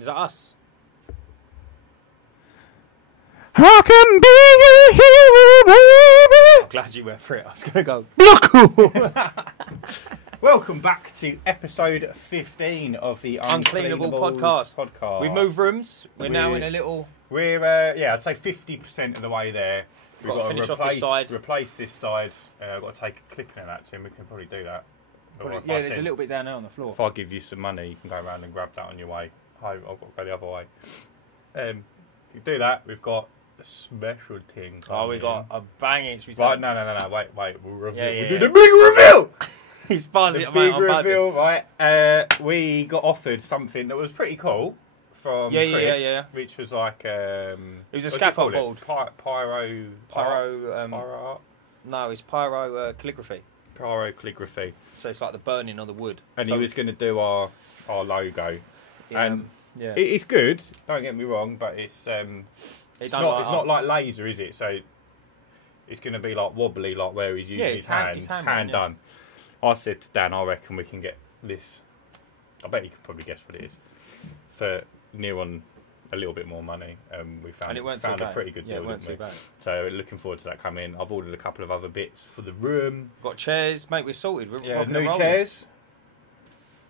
Is that us? I can be your hero, baby. I'm glad you went for it. I was going to go. Welcome back to episode 15 of the Uncleanables podcast. We've moved rooms. We're now in a little... We're, I'd say 50% of the way there. We've got to finish off this side. Replace this side. I've got to take a clipping of that, Tim. We can probably do that. Yeah, there's a little bit down there on the floor. If I give you some money, you can go around and grab that on your way home. I've got to go the other way. If you do that, we've got a special thing. We got a banging... Right, no. Wait. We'll reveal. Yeah. We'll do the big reveal! He's buzzing. The big reveal, right? We got offered something that was pretty cool from Chris, which was like... it was a scaffold board. Pyro... No, it's pyro calligraphy. Pyro calligraphy. So it's like the burning of the wood. And he was going to do our logo. It's good, don't get me wrong, but it's not like laser, is it? So it's going to be like wobbly, like where he's using his hands. It's hand done. I said to Dan, I reckon we can get this. I bet you can probably guess what it is. For near on a little bit more money. We found a pretty good deal, didn't we? So looking forward to that coming. I've ordered a couple of other bits for the room. Got chairs, mate. We're sorted. We're new chairs.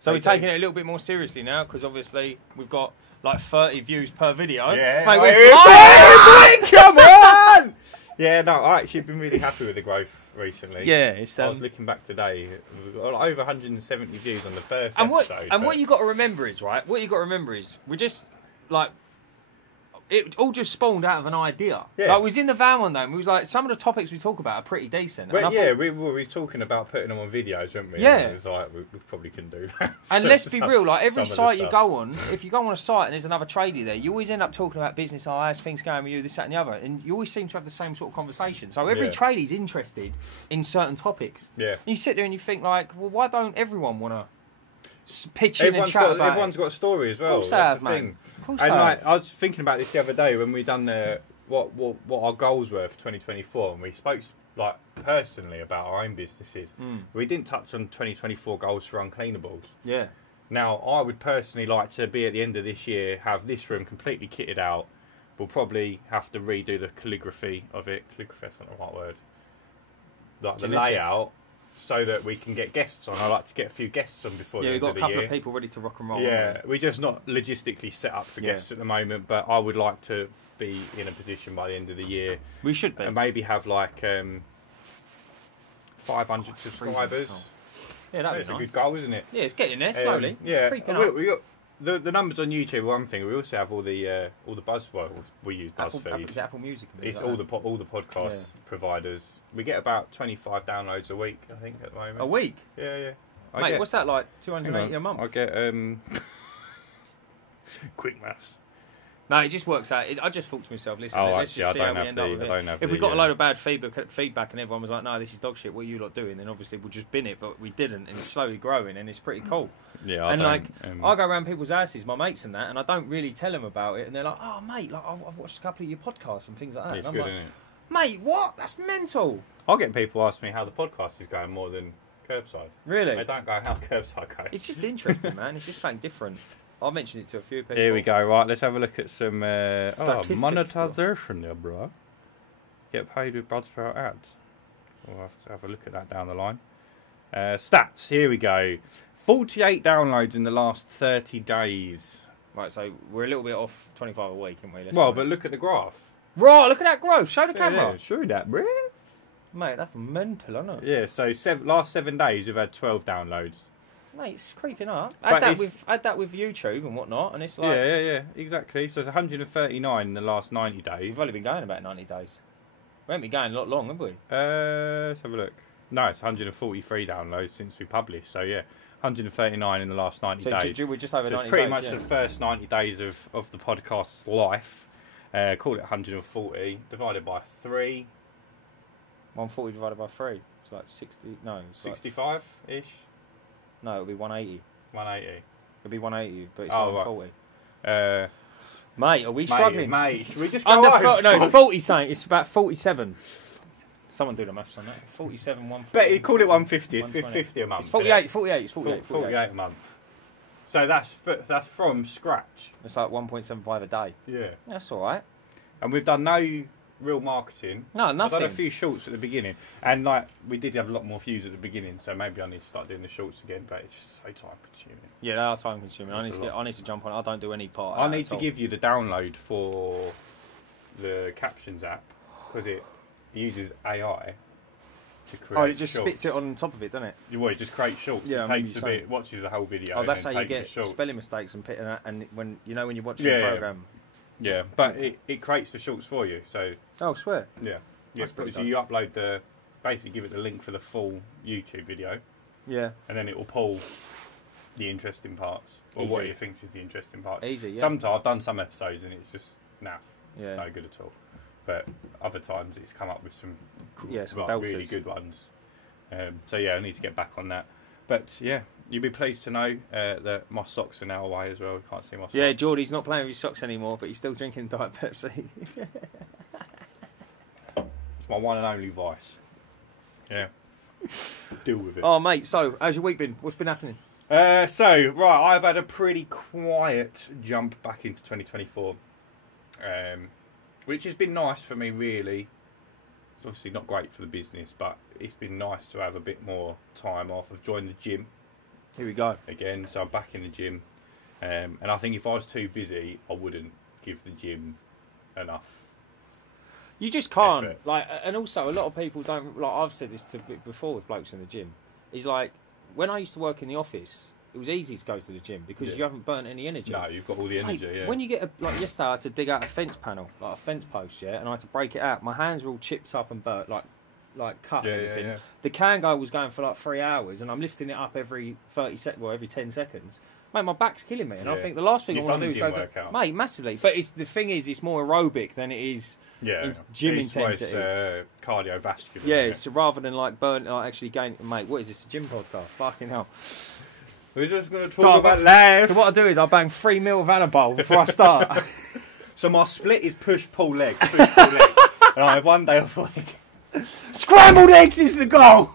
So we're taking it a little bit more seriously now because obviously we've got like 30 views per video. Yeah, mate, we're come on! Yeah, no, I've actually been really happy with the growth recently. Yeah, I was looking back today. We've got over 170 views on the first episode. What you got to remember is, right? What you got to remember is we're just like. It all just spawned out of an idea. Yeah. Like, we was in the van one day and we was like, some of the topics we talk about are pretty decent. Well, we were talking about putting them on videos, weren't we? Yeah. And it was like, we probably couldn't do that. And let's be real, like every site you go on, if you go on a site and there's another tradie there, you always end up talking about business, how's things going with you, this, that and the other. And you always seem to have the same sort of conversation. So every tradie's interested in certain topics. Yeah. And you sit there and you think like, well, why don't everyone want to pitch in and chat about Everyone's got a story as well. Of course I have, man. And like, I was thinking about this the other day when we done what our goals were for 2024, and we spoke like personally about our own businesses. We didn't touch on 2024 goals for Uncleanables. Yeah. Now, I would personally like to be at the end of this year, have this room completely kitted out. We'll probably have to redo the calligraphy of it. Calligraphy, that's not the right word. Like the layout. So that we can get guests on. I like to get a few guests on before the end of the year. Yeah, we've got a couple of people ready to rock and roll. Yeah, we're just not logistically set up for guests at the moment, but I would like to be in a position by the end of the year. We should be. And maybe have like 500 subscribers. Yeah, that'd be nice. A good goal, isn't it? Yeah, it's getting there slowly. Yeah, we got the numbers on YouTube. One thing we also have all the buzz. Well, we use BuzzFeed. Is it Apple Music? It's all the podcast providers. We get about 25 downloads a week, I think, at the moment. A week? Yeah. Mate, what's that like? 280 a month? I get quick maths. No, it just works out. I just thought to myself, listen, let's just see how we end up with it. If we got a load of bad feedback and everyone was like, no, this is dog shit, what are you lot doing? Then obviously we'll just bin it, but we didn't, and it's slowly growing, and it's pretty cool. Yeah, I go around people's houses, my mates and that, and I don't really tell them about it, and they're like, oh, mate, like I've watched a couple of your podcasts and things like that. It's and good, I'm like, isn't it? Mate, what? That's mental. I get people ask me how the podcast is going more than Curbside. Really? They don't go, how's Curbside going? It's just interesting, man. It's just something different. I'll mention it to a few people. Here we go. Right, let's have a look at some monetization there, bro. Get paid with Buzzsprout ads. We'll have to have a look at that down the line. Stats. Here we go. 48 downloads in the last 30 days. Right, so we're a little bit off 25 a week, aren't we? But look at the graph. Right, look at that growth. Show the camera. Yeah, show that, bro. Mate, that's mental, isn't it? Yeah, so last 7 days we've had 12 downloads. Mate, it's creeping up. Add that with YouTube and whatnot, and it's like... Yeah, exactly. So it's 139 in the last 90 days. We've only been going about 90 days. We haven't been going a lot long, have we? Let's have a look. No, it's 143 downloads since we published, so yeah. 139 in the last 90 days. We're just over 90 days. It's pretty much the first 90 days of the podcast's life. Call it 140, divided by 3. 140 divided by 3. It's like 60... No, it's 65-ish. No, it'll be 180. 180. It'll be 180, but it's 140. Right. Mate, are we struggling? Mate, should we just go home? No, it's 40 something. It's about 47. Someone do the maths on that. 47, 140. Bet you call it 150. It's 50 a month. It's 48. It's 48 a month. So that's from scratch. It's like 1.75 a day. Yeah. That's all right. And we've done no real marketing. No, nothing. I've done a few shorts at the beginning, and like we did have a lot more views at the beginning, so maybe I need to start doing the shorts again. But it's just so time consuming. Yeah, they are time consuming. I need to jump on. I don't do any part. I need to give you the download for the captions app because it uses AI to create. Oh, it just shorts. spits it on top of it, doesn't it? Well, it just creates shorts. Yeah, it takes a bit, watches the whole video. Oh, that's how you get spelling mistakes and when when you watch the program. Yeah, but it creates the shorts for you. So. Oh, swear. Yeah. Yeah. So you upload basically give it the link for the full YouTube video. Yeah. And then it will pull the interesting parts or what it thinks is the interesting parts. Easy. Yeah. Sometimes I've done some episodes and it's just naff. Yeah. No good at all. But other times it's come up with some really good ones. So yeah, I need to get back on that. But yeah, you'll be pleased to know that my socks are now away as well. You can't see my socks. Yeah, Geordie's not playing with his socks anymore, but he's still drinking Diet Pepsi. It's my one and only vice. Yeah. Deal with it. Oh, mate, so how's your week been? What's been happening? Right, I've had a pretty quiet jump back into 2024, which has been nice for me, really. It's obviously not great for the business, but it's been nice to have a bit more time off. I've joined the gym. Here we go. Again, so I'm back in the gym. And I think if I was too busy, I wouldn't give the gym enough. You just can't. Effort. Like, and also, a lot of people don't, like, I've said this before with blokes in the gym, is like, when I used to work in the office, it was easy to go to the gym because you haven't burnt any energy. No, you've got all the energy, yeah. When you get, like yesterday, I had to dig out a fence panel, like a fence post, and I had to break it out. My hands were all chipped up and burnt, like cut and everything. Yeah. The Kango was going for like 3 hours, and I'm lifting it up every 10 seconds. Mate, my back's killing me, and I think the last thing I want to do is go, mate, massively. But the thing is, it's more aerobic than it is gym intensity. It's cardiovascular. Yeah, it's rather than like actually gaining. Mate, what is this? A gym podcast? Fucking hell. We're just going to talk about life. So what I do is I bang 3 mil of Annabelle before I start. So my split is push-pull legs. Push-pull legs. And I have one day off like... Scrambled eggs is the goal!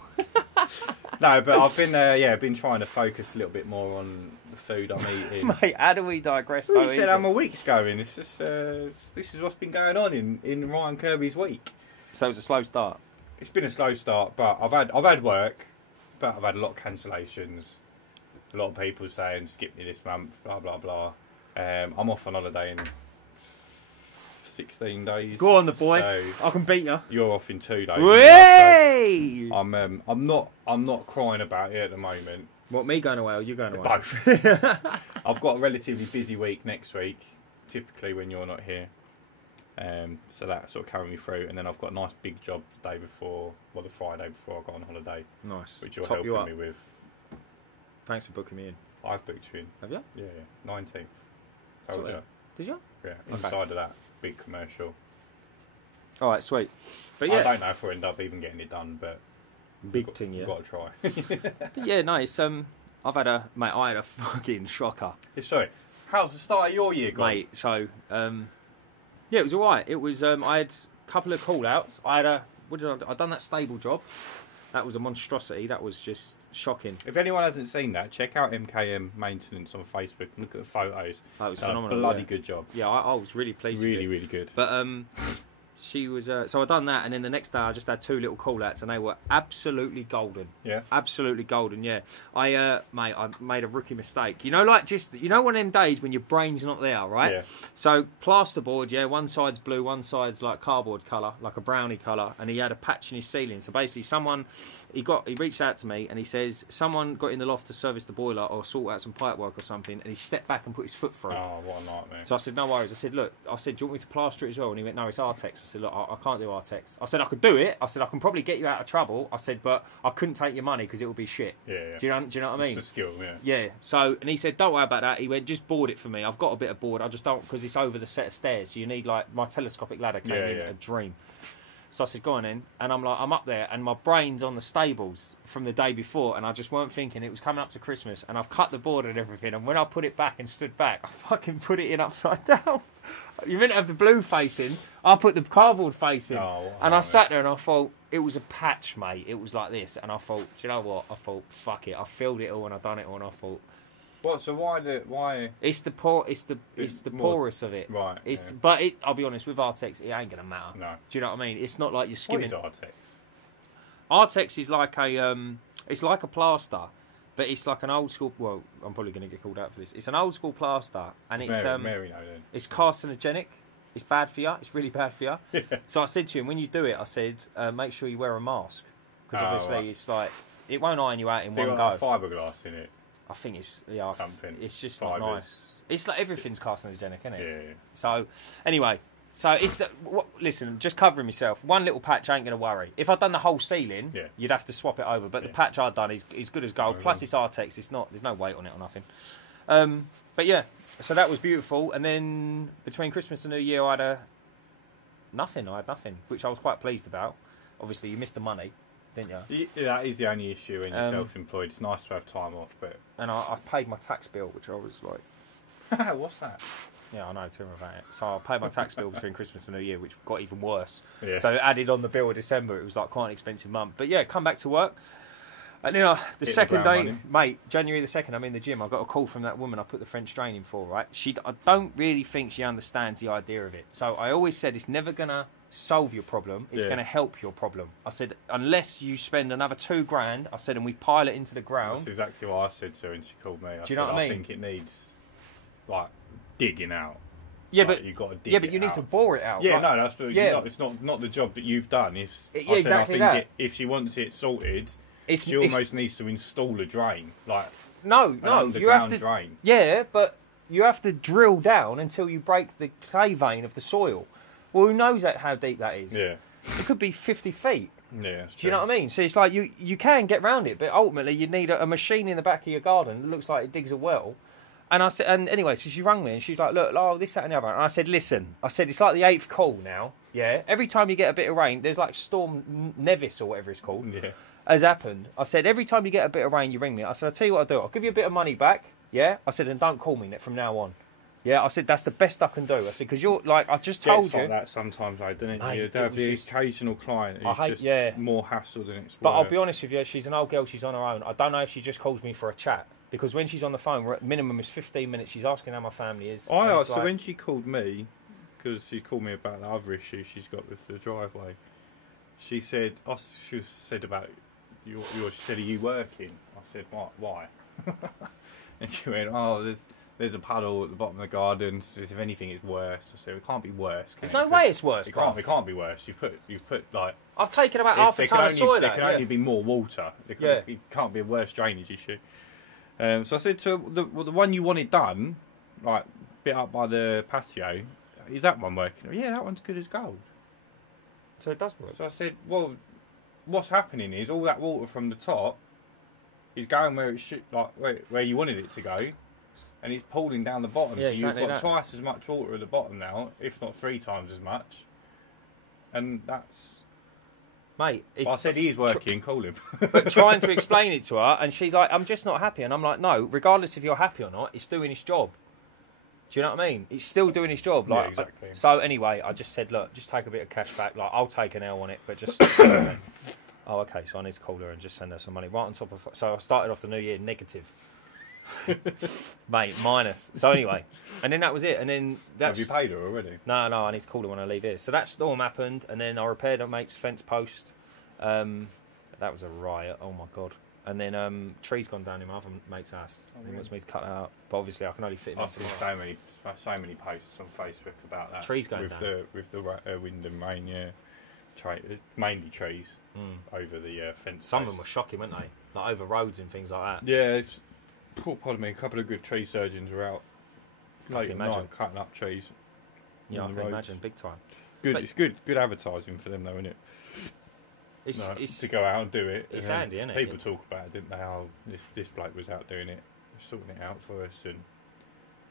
No, but I've been trying to focus a little bit more on the food I'm eating. Mate, how do we digress so easy? You said how my week's going. It's just, this is what's been going on in Ryan Kirby's week. So it was a slow start? It's been a slow start, but I've had work, but I've had a lot of cancellations. A lot of people saying, skip me this month, blah, blah, blah. I'm off on holiday in 16 days. Go on, the boy. So I can beat you. You're off in 2 days. Way! So I'm not crying about it at the moment. What, me going away or you going away? Both. I've got a relatively busy week next week, typically when you're not here. So that sort of carried me through, and then I've got a nice big job the Friday before I go on holiday. Nice. Which you're helping me with. Thanks for booking me in. I've booked you in. Have you? Yeah. 19th. Told you. Did you? Yeah, inside of that big commercial. All right, sweet. But yeah, I don't know if we'll end up even getting it done, but big thing, yeah. We've got to try. But yeah, nice. I had a fucking shocker. Yeah, sorry. How's the start of your year gone? Mate, so yeah, it was all right. It was I had a couple of call outs. I'd done that stable job. That was a monstrosity. That was just shocking. If anyone hasn't seen that, check out MKM Maintenance on Facebook and look at the photos. That was phenomenal. Bloody good job. Yeah, I was really pleased. Really good. But she was so I done that, and then the next day I just had 2 little call outs, and they were absolutely golden. Yeah, absolutely golden. Yeah, I made a rookie mistake. You know, like one of them days when your brain's not there, right? Yeah. So plasterboard, yeah, one side's blue, one side's like cardboard colour, like a brownie colour, and he had a patch in his ceiling. So basically, he reached out to me and he says someone got in the loft to service the boiler or sort out some pipe work or something, and he stepped back and put his foot through. Oh, what a nightmare! So I said, no worries. I said, look, do you want me to plaster it as well? And he went, no, it's Artex. I said, look, I can't do Artex. I said, I could do it. I said, I can probably get you out of trouble. I said, but I couldn't take your money because it would be shit. Yeah. Do you know what I mean? It's a skill, yeah. Yeah. So, and he said, don't worry about that. He went, just board it for me. I've got a bit of board. I just don't, because it's over the set of stairs. So you need, like, my telescopic ladder came in a dream. So I said, go on in. And I'm up there, and my brain's on the stables from the day before, and I just weren't thinking. It was coming up to Christmas, and I've cut the board and everything, and when I put it back and stood back, I fucking put it in upside down. You meant to have the blue face in. I put the cardboard face in. And I sat there and I thought, it was a patch, mate. It was like this. And I thought, do you know what? I thought, fuck it. I filled it all and I done it all, and I thought, What? So why? It's the porous of it. Right. But I'll be honest, with Artex, it ain't gonna matter. No. Do you know what I mean? It's not like you're skimming. What is Artex? Artex is like it's like a plaster, but it's like an old school. Well, I'm probably gonna get called out for this. It's an old school plaster, and it's it's carcinogenic. It's bad for you. It's really bad for you. Yeah. So I said to him, when you do it, I said, make sure you wear a mask, because obviously it's like it won't iron you out in one go. Got fiberglass in it. I think it's something. It's just not nice. It's like everything's carcinogenic, isn't it? Yeah. So anyway, it's listen, just covering myself. One little patch ain't gonna worry. If I'd done the whole ceiling, you'd have to swap it over. But the patch I'd done is good as gold. Plus it's Artex. It's not. There's no weight on it or nothing. But yeah, so that was beautiful. And then between Christmas and New Year, I had nothing, which I was quite pleased about. Obviously, you missed the money, didn't you? Yeah, that is the only issue when you're self-employed. It's nice to have time off, but... And I paid my tax bill, which I was like... What's that? Yeah, I know, tell me about it. So I paid my tax bill between Christmas and New Year, which got even worse. Yeah. So added on the bill of December, it was like quite an expensive month. But yeah, come back to work. And the second day, mate, January the 2nd, I'm in the gym. I got a call from that woman I put the French training for, right? I don't really think she understands the idea of it. So I always said it's never going to solve your problem. It's going to help your problem. I said, unless you spend another $2,000, I said, and we pile it into the ground. That's exactly what I said to her when she called me. Do you know what I mean? I think it needs, like, digging out. Yeah, like, but you've got to dig but you need to bore it out. Yeah, like, no, that's it's not the job that you've done. It's exactly I think that. If she wants it sorted, she almost needs to install a drain, like no, you have to drain. Yeah, but you have to drill down until you break the clay vein of the soil. Well, who knows how deep that is? Yeah, it could be 50 feet. Yeah, do you know what I mean? So it's like you can get round it, but ultimately you need a machine in the back of your garden that looks like it digs a well. And I said, and anyway, so she rang me and she's like, look, this, that, and the other. And I said, listen, it's like the 8th call now. Yeah, every time you get a bit of rain, there's like Storm Nevis or whatever it's called. Yeah. Has happened. I said, every time you get a bit of rain, you ring me. I said, I'll tell you what I'll do. I'll give you a bit of money back. Yeah. I said, and don't call me from now on. Yeah. I said, that's the best I can do. I said, because you're like, I just told you. Like that sometimes, though, doesn't it? You have the occasional client who's more hassle than it's worth. But I'll be honest with you, she's an old girl. She's on her own. I don't know if she just calls me for a chat. Because when she's on the phone, we're at minimum is 15 minutes. She's asking how my family is. So when she called me, because she called me about the other issue she's got with the driveway, she said about she said, are you working? I said, what? Why? And she went, there's a puddle at the bottom of the garden. So if anything, it's worse. I said, it can't be worse. There's no way it's worse. It can't be worse. You've put like. I've taken about half a ton of soil. There can only be more water. It can't be a worse drainage issue. So I said to her, the one you wanted done, like bit up by the patio, is that one working? Yeah, that one's good as gold. So it does work. So I said, well, what's happening is all that water from the top is going where it should, like where you wanted it to go, and it's pooling down the bottom. Yeah, so exactly you've got twice as much water at the bottom now, if not 3 times as much. And that's. Mate, I said he's working, call him. But trying to explain it to her, and she's like, I'm just not happy. And I'm like, no, regardless if you're happy or not, it's doing its job. Do you know what I mean? It's still doing its job. Like, yeah, exactly. So anyway, I just said, look, just take a bit of cash back. Like, I'll take an L on it, but just... Oh, okay, so I need to call her and just send her some money. Right on top of... So I started off the new year negative. Mate, minus. So anyway, and then that was it. And then that's... Have you paid her already? No, I need to call her when I leave here. So that storm happened, and then I repaired her mate's fence post. That was a riot. Oh my god. And then tree's gone down in my other mate's house. He wants me to cut that out, but obviously I can only fit. I've seen so many posts on Facebook about that. Trees going down with the wind and rain. Yeah, mainly trees over the fence. Some of them were shocking, weren't they? Like over roads and things like that. Yeah, pardon me. A couple of good tree surgeons were out late at night cutting up trees. Yeah, I can imagine, big time. Good, but it's good advertising for them, though, isn't it? It's to go out and do it. It's handy, isn't it? People talk about it, didn't they? How this bloke was out doing it, sorting it out for us, and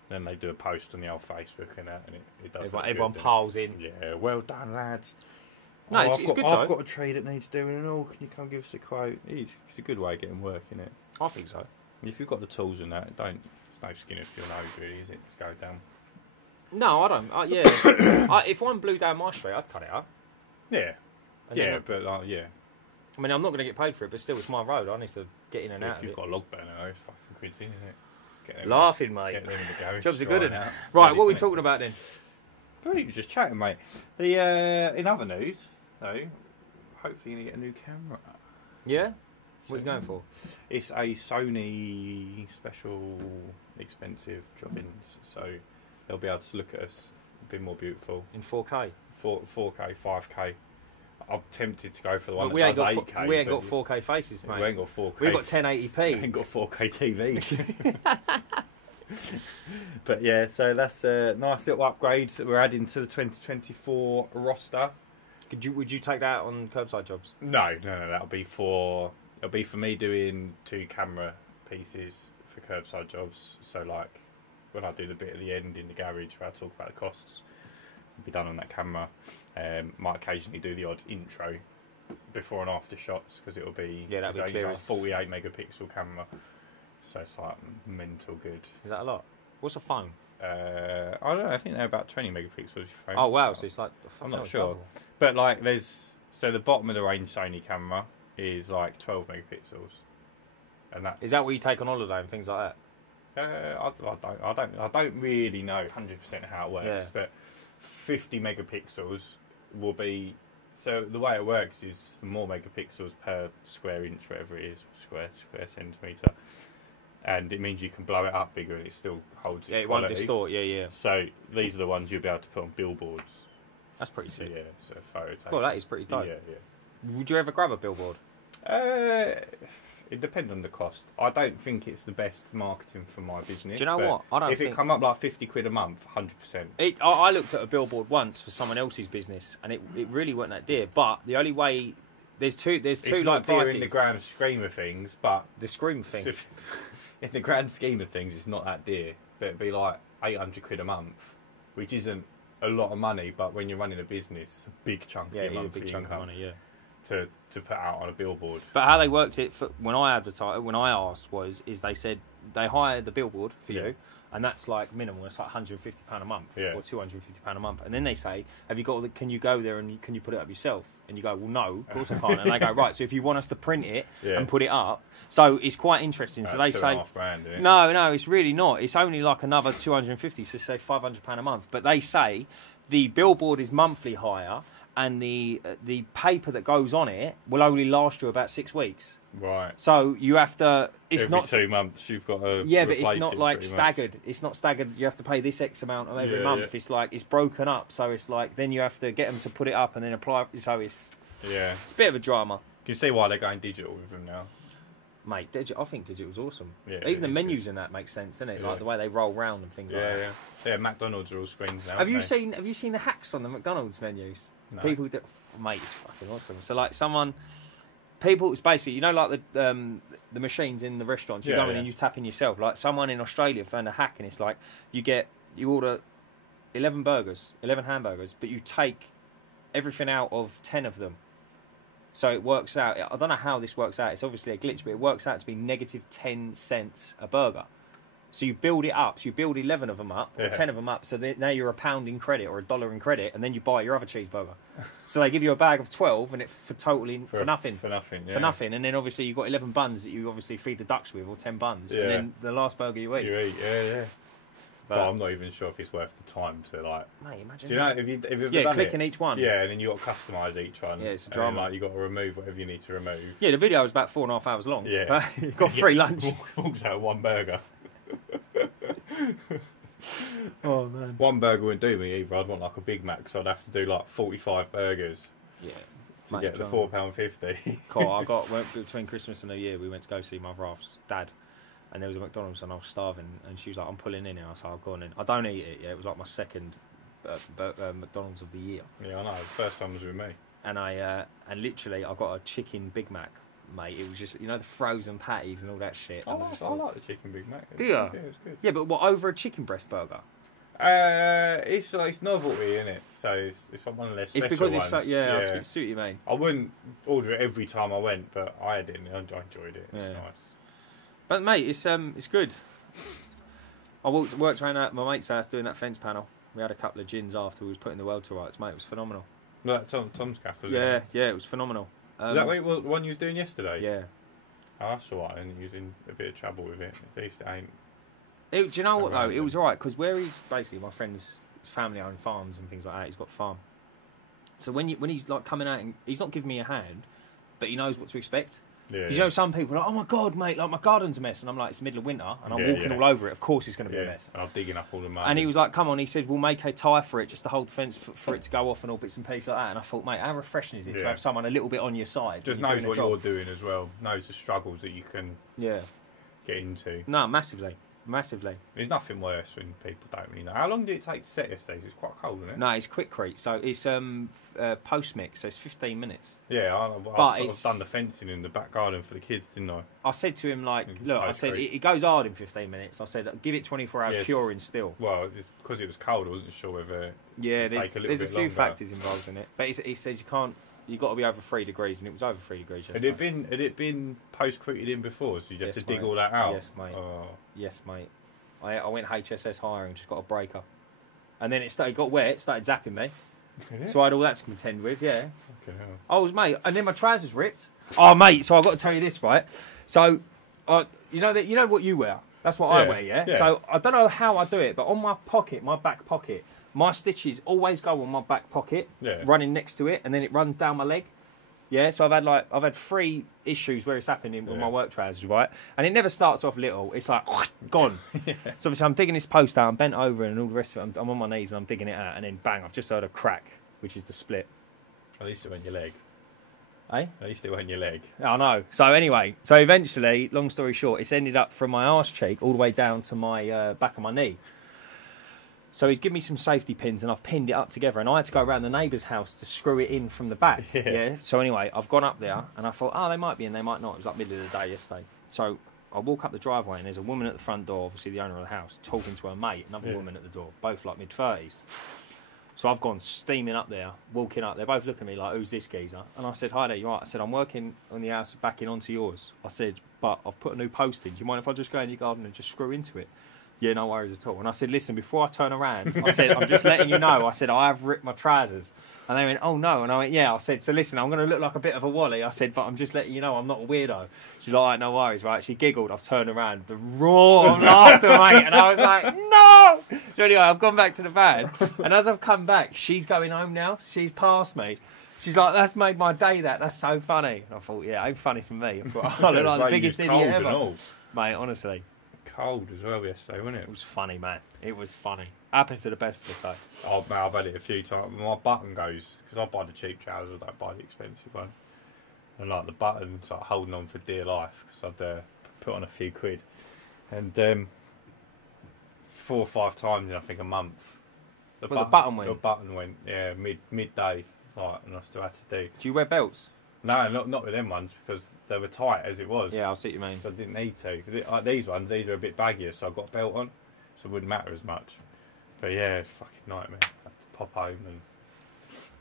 then they do a post on the old Facebook and that, and it does. Everyone piles in. Yeah, well done, lads. No, it's good though. I've got a tree that needs doing and all. Can you come give us a quote? It's a good way of getting work, isn't it? I think so. If you've got the tools and that, it's no skin off your nose, really, is it? Just go down. No, I don't. If one blew down my street, I'd cut it up. Yeah. Yeah. I mean, I'm not going to get paid for it, but still, it's my road. I need to get in and out. If you've got a log burner, it's fucking quids in, isn't it? Laughing, mate. Get them in the garage. Jobs are good enough. Right, what are we talking about then? God, he was just chatting, mate. In other news, though, hopefully you're going to get a new camera. Yeah? What are you going for? It's a Sony special expensive drop-ins, so they'll be able to look at us a bit more beautiful. In 4K? 4K, 5K. I'm tempted to go for the one that does 8K. We ain't got 4K faces, mate. We ain't got 4K. We've got 1080p. We ain't got 4K TVs. But yeah, so that's a nice little upgrade that we're adding to the 2024 roster. Would you take that on curbside jobs? No. It'll be for me doing 2 camera pieces for curbside jobs. So like when I do the bit at the end in the garage where I talk about the costs, it'll be done on that camera. Might occasionally do the odd intro before and after shots because it'll be that'll be clear. Like 48 megapixel camera. So it's like mental good. Is that a lot? What's a phone? I don't know. I think they're about 20 megapixels. Oh wow! So it's like I'm not sure, but like so the bottom of the range Sony camera is like 12 megapixels, and is that what you take on holiday and things like that? I don't really know 100% how it works, but 50 megapixels will be. So the way it works is for more megapixels per square inch, whatever it is, square centimetre. And it means you can blow it up bigger and it still holds its quality. It won't distort, So these are the ones you'll be able to put on billboards. That's pretty sick. Yeah, so photo taking. Well, that is pretty dope. Yeah. Would you ever grab a billboard? It depends on the cost. I don't think it's the best marketing for my business. Do you know what? If it come up like 50 quid a month, 100%. I looked at a billboard once for someone else's business and it really wasn't that dear. But the only way... There's two it's like not prices. Dear in the grand scheme of things, but... The scheme of things. In the grand scheme of things, it's not that dear. But it'd be like 800 quid a month, which isn't a lot of money, but when you're running a business, it's a big chunk of your monthly big chunk income of money, yeah. To put out on a billboard. But how they worked it when I asked is they said they hire the billboard for you, and that's like minimum. It's like £150 a month or £250 a month, and then they say, "Have you got? Can you go there and can you put it up yourself?" And you go, "Well, no, of course I can't." And they go, "Right, so if you want us to print it and put it up, so it's quite interesting." So they say, $2,500, "No, it's really not. It's only like another 250, so say £500 a month." But they say the billboard is monthly hire. And the paper that goes on it will only last you about 6 weeks. Right. So you have to. It's every not 2 months. You've got to. Yeah, but it's not like staggered. Much. It's not staggered. You have to pay this X amount every month. Yeah. It's like it's broken up. So it's like then you have to get them to put it up and then apply. So it's a bit of a drama. You can see why they're going digital with them now. Mate, I think digital's awesome. Yeah, even the menus in that makes sense, doesn't it? Yeah. Like the way they roll round and things like that. Yeah, McDonald's are all screens now. Have you seen the hacks on the McDonald's menus? No. People do, mate, it's fucking awesome. So like it's basically like the machines in the restaurants. You go in and you tap in yourself. Like someone in Australia found a hack, and it's like you order 11 hamburgers, but you take everything out of 10 of them. So it works out. I don't know how this works out. It's obviously a glitch, but it works out to be negative 10 cents a burger. So you build it up. So you build 11 of them up, or 10 of them up. So now you're £1 in credit or $1 in credit, and then you buy your other cheeseburger. So they give you a bag of 12, and for nothing. For nothing. Yeah. For nothing, and then obviously you've got 11 buns that you obviously feed the ducks with, or 10 buns, and then the last burger you eat. Yeah. But I'm not even sure if it's worth the time to like. Mate, imagine. Do you know if you've done clicking each one. Yeah, and then you got to customise each one. Yeah, it's a drama. And then, you got to remove whatever you need to remove. Yeah, the video was about 4.5 hours long. Yeah, you got free lunch. Walks out one burger. Oh man. One burger wouldn't do me either. I'd want like a Big Mac, so I'd have to do like 45 burgers. Yeah. To get the £4.50. Cool. Went between Christmas and New Year. We went to go see my half's dad. And there was a McDonald's and I was starving, and she was like, "I'm pulling in here." I was like, "I'll go on in." I don't eat it. Yeah, it was like my second McDonald's of the year. Yeah, I know. The first one was with me. And and literally I got a chicken Big Mac, mate. It was just the frozen patties and all that shit. I like the chicken Big Mac. Do you? Yeah, it was good. Yeah, but what over a chicken breast burger? It's novelty, isn't it? So it's like one of their special ones. It's because I see what you mean. I wouldn't order it every time I went, but I had it and I enjoyed it. It's nice. But mate, it's good. I worked around at my mate's house doing that fence panel. We had a couple of gins after we was putting the world to rights, mate. It was phenomenal. Like Tom's gaff, was it? Yeah, it was phenomenal. Is that the one you was doing yesterday? Yeah. Oh, that's alright. And you was in a bit of trouble with it. At least it ain't Do you know what though? It was alright because where he's basically my friend's family owned farms and things like that. He's got a farm. So when he's like coming out, and he's not giving me a hand, but he knows what to expect. Yeah. You know, some people are like, oh my God, mate, like my garden's a mess. And I'm like, it's the middle of winter and I'm walking all over it. Of course it's going to be a mess. And I'm digging up all the mud. And he was like, come on, he said, we'll make a tie for it just to hold the fence for it to go off and all bits and pieces like that. And I thought, mate, how refreshing is it to have someone a little bit on your side? Just knows what you're doing as well. Knows the struggles that you can get into. No, massively. There's nothing worse when people don't really know. How long did it take to set this stage? It's quite cold, isn't it? No, it's quickcrete. So it's post-mix, so it's 15 minutes. Yeah, I've done the fencing in the back garden for the kids, didn't I? I said to him, like, look, I said, it goes hard in 15 minutes. I said, give it 24 hours curing still. Well, because it was cold, I wasn't sure whether there's a few factors involved in it. But he said you've got to be over 3 degrees, and it was over 3 degrees yesterday. Had it been post-created in before, so you have to dig all that out? Yes, mate. Yes, mate. I went HSS hire and just got a breaker. And then it got wet, it started zapping me. So I had all that to contend with, Okay. Mate, and then my trousers ripped. Oh, mate, so I've got to tell you this, right? So, you know what you wear? That's what I wear, yeah? So I don't know how I do it, but on my back pocket, my stitches always go on my back pocket, running next to it, and then it runs down my leg. Yeah, so I've had 3 issues where it's happening with my work trousers, right? And it never starts off little. It's like gone. So obviously I'm digging this post out, I'm bent over, and all the rest of it. I'm on my knees and I'm digging it out, and then bang! I've just heard a crack, which is the split. At least it went your leg. Eh? At least it went your leg. I know. So anyway, eventually, long story short, it's ended up from my arse cheek all the way down to my back of my knee. So he's given me some safety pins and I've pinned it up together, and I had to go around the neighbour's house to screw it in from the back. Yeah. So anyway, I've gone up there and I thought, they might be and they might not. It was like middle of the day yesterday. So I walk up the driveway and there's a woman at the front door, obviously the owner of the house, talking to her mate, another woman at the door, both like mid-30s. So I've gone steaming up there, walking up. They're both looking at me like, who's this geezer? And I said, hi there, you right? I said, I'm working on the house backing onto yours. I said, but I've put a new post in. Do you mind if I just go in your garden and just screw into it? Yeah, no worries at all. And I said, listen, before I turn around, I said, I'm just letting you know. I said, I have ripped my trousers. And they went, oh, no. And I went, yeah. I said, so listen, I'm going to look like a bit of a wally. I said, but I'm just letting you know I'm not a weirdo. She's like, all right, no worries, right? She giggled. I've turned around. The roar of laughter, mate. And I was like, no! So anyway, I've gone back to the van. And as I've come back, she's going home now. She's past me. She's like, that's made my day, that's so funny. And I thought, yeah, it ain't funny for me. I thought, I look like the biggest idiot ever. Mate, honestly. Cold as well yesterday, wasn't it? It was funny, man. It was funny. Happens to the best of us, though. Oh, man, I've had it a few times. My button goes, because I buy the cheap trousers, I don't buy the expensive one. And like the button's like holding on for dear life, because I'd put on a few quid. And 4 or 5 times in I think a month. The button went? The button went, yeah, midday, like, and I still had to do. Do you wear belts? No, not with them ones, because they were tight as it was. Yeah, I see what you mean. So I didn't need to. Like these are a bit baggier, so I've got a belt on, so it wouldn't matter as much. But yeah, it's a fucking nightmare. I have to pop home and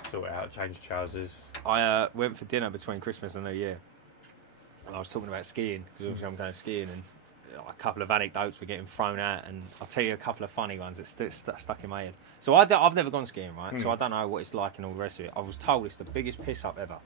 sort it out, change trousers. I went for dinner between Christmas and New Year. And I was talking about skiing, because obviously I'm going skiing, and a couple of anecdotes were getting thrown out, and I'll tell you a couple of funny ones that stuck in my head. So I've never gone skiing, right? So I don't know what it's like and all the rest of it. I was told it's the biggest piss up ever.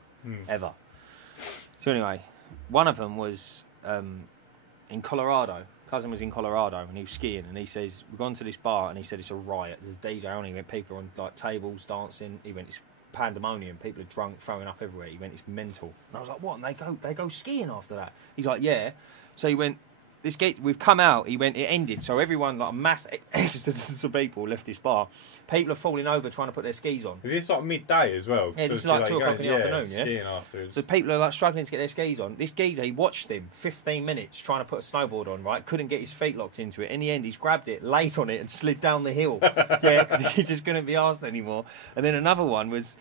So anyway, one of them was in Colorado. Cousin was in Colorado and he was skiing, and he says, we've gone to this bar, and he said it's a riot. There's a DJ on. He went, people on like tables dancing. He went, it's pandemonium. People are drunk, throwing up everywhere. He went, it's mental. And I was like, what? And they go skiing after that? He's like, yeah. So he went, this gate, we've come out. He went, it ended. So everyone, like a mass exodus of people left this bar. People are falling over trying to put their skis on. Is this like midday as well? Yeah, this is like 2 o'clock in the afternoon, yeah? Skiing afterwards. So people are like struggling to get their skis on. This geezer, he watched him 15 minutes trying to put a snowboard on, right? Couldn't get his feet locked into it. In the end, he's grabbed it, laid on it, and slid down the hill. Yeah, because he just couldn't be arsed anymore. And then another one was,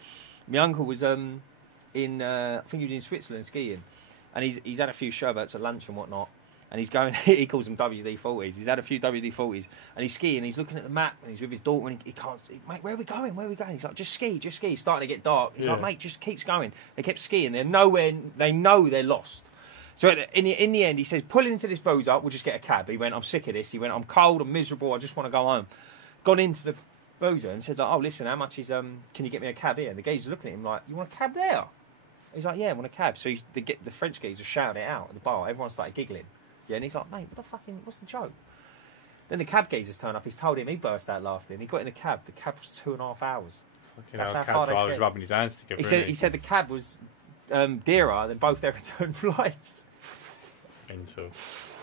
my uncle was I think he was in Switzerland skiing. And he's had a few sherbets at lunch and whatnot. And he's going, he calls them WD-40s. He's had a few WD-40s. And he's skiing, he's looking at the map, and he's with his daughter, and he can't, mate, where are we going? He's like, just ski. It's starting to get dark. He's like, mate, just keeps going. They kept skiing. They're nowhere, they know they're lost. So in the end, he says, pull into this booze up, we'll just get a cab. He went, I'm sick of this. He went, I'm cold, I'm miserable, I just want to go home. Gone into the boozer and said, like, oh, listen, how much is, can you get me a cab here? And the geezer's looking at him like, you want a cab there? He's like, yeah, I want a cab. So the French geezer shouting it out at the bar. Everyone started giggling. Yeah, and he's like, mate, what's the joke? Then the cab geezer's turned up. He's told him, he burst out laughing. He got in the cab. The cab was 2.5 hours. That's how far I was rubbing his hands together. He said the cab was dearer than both their return flights. Mental.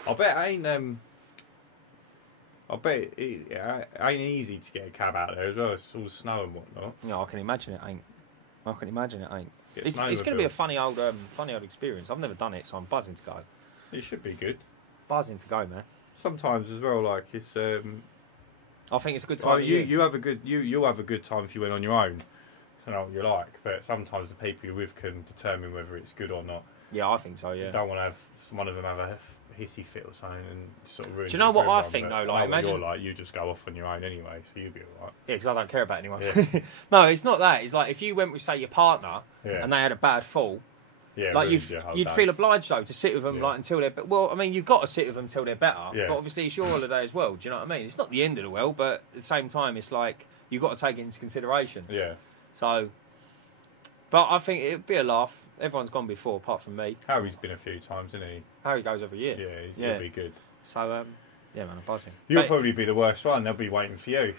I bet it ain't easy to get a cab out there as well. It's all snow and whatnot. No, I can imagine it ain't. It's going to be a funny old experience. I've never done it, so I'm buzzing to go. It should be good. Buzzing to go, man. Sometimes as well, like it's. I think it's a good time. You'll have a good time if you went on your own. I know what you like, but sometimes the people you're with can determine whether it's good or not. Yeah, I think so. Yeah. You don't want to have one of them have a hissy fit or something and sort of ruin. Do you know what I think though? Like, imagine you're like, you just go off on your own anyway, so you'll be alright. Yeah, because I don't care about anyone. Yeah. No, it's not that. It's like if you went with, say, your partner and they had a bad fall. Yeah, like you'd feel obliged though to sit with them like until they're. Well, I mean, you've got to sit with them until they're better. Yeah. But obviously, it's your holiday as well. Do you know what I mean? It's not the end of the world, but at the same time, it's like you've got to take it into consideration. Yeah. So, but I think it'd be a laugh. Everyone's gone before, apart from me. Harry's been a few times, hasn't he? Harry goes every year. Yeah, he'll be good. So, yeah, man, I'm buzzing. You'll probably be the worst one. They'll be waiting for you.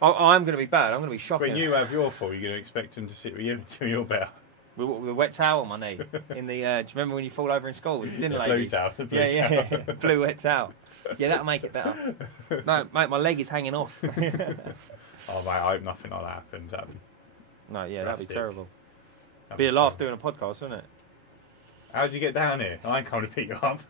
I'm going to be bad. I'm going to be shocking. When you have your fall, you're going to expect them to sit with you until you're better. With a wet towel on my knee. In the, do you remember when you fall over in school with the dinner ladies? Blue towel. Blue wet towel. Yeah, that'll make it better. No, mate, my leg is hanging off. Oh, mate, I hope nothing like that happens. That'd be terrible. Be a laugh doing a podcast, wouldn't it? How'd you get down here? I ain't coming to pick you up.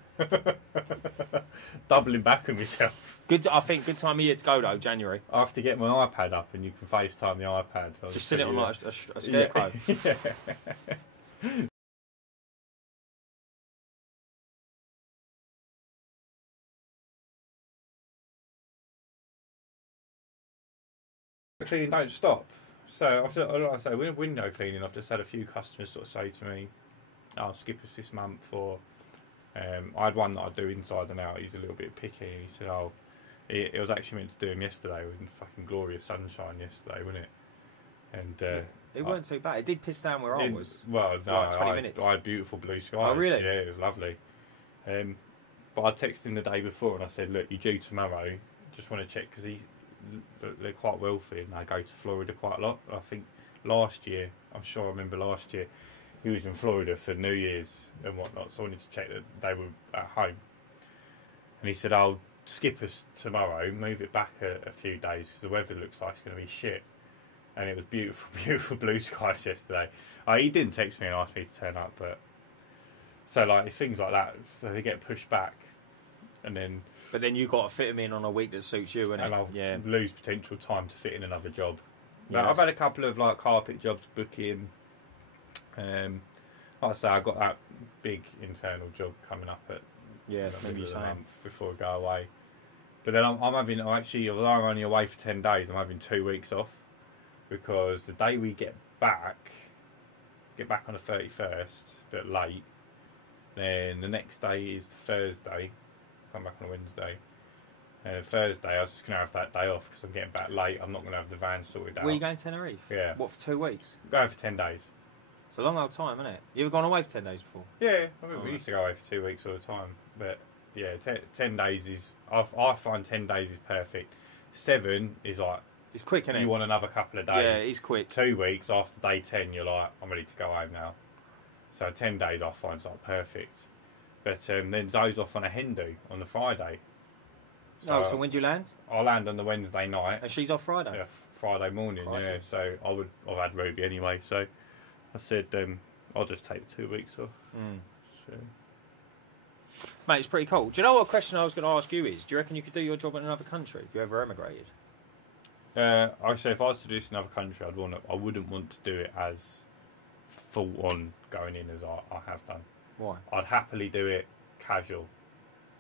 Doubling back on myself. I think good time of year to go though, January. I have to get my iPad up and you can FaceTime the iPad. Just sit it on like a scarecrow. Yeah. The cleaning don't stop. So after, like I say, with window cleaning, I've just had a few customers sort of say to me, "I'll skip us this month," or I had one that I do inside and out. He's a little bit picky. He said, "Oh, it was actually meant to do him yesterday, with fucking glorious sunshine yesterday, wasn't it?" And it weren't too bad. It did piss down where I was. Well, no, like 20 minutes. I had beautiful blue skies. Oh, really? Yeah, it was lovely. But I texted him the day before and I said, "Look, you're due tomorrow. Just want to check because they're quite wealthy and they go to Florida quite a lot. I think last year, I'm sure I remember last year, he was in Florida for New Year's and whatnot, so I wanted to check that they were at home. And he said, "I'll skip us tomorrow, move it back a few days because the weather looks like it's going to be shit." And it was beautiful, beautiful blue skies yesterday. He didn't text me and ask me to turn up, but so like it's things like that, so they get pushed back, and then. But then you've got to fit them in on a week that suits you, and I'll lose potential time to fit in another job. Yes. I've had a couple of like carpet jobs booking. Like I say, I've got that big internal job coming up at maybe a month before I go away. But then I'm actually, although I'm only away for 10 days, I'm having 2 weeks off because the day we get back on the 31st, but late. Then the next day is Thursday. Come back on a Wednesday. And Thursday, I was just going to have that day off because I'm getting back late. I'm not going to have the van sorted out. Were you going to Tenerife? Yeah. What, for 2 weeks? Going for 10 days. It's a long old time, isn't it? You ever gone away for 10 days before? Yeah, we used to go away for 2 weeks all the time. But yeah, 10 days is... I find 10 days is perfect. 7 is like... It's quick, isn't it? You want another couple of days. Yeah, it's quick. 2 weeks after day 10, you're like, I'm ready to go home now. So 10 days I find is like perfect. But then Zoe's off on a hen do on the Friday. So when do you land? I'll land on the Wednesday night. And she's off Friday? Yeah, Friday morning, yeah. So I've had Ruby anyway, so I said I'll just take 2 weeks off. So. Mate, it's pretty cool. Do you know what question I was going to ask you is, do you reckon you could do your job in another country if you ever emigrated? I say if I was to do this in another country, I wouldn't want to do it as full on going in as I have done. Why? I'd happily do it casual,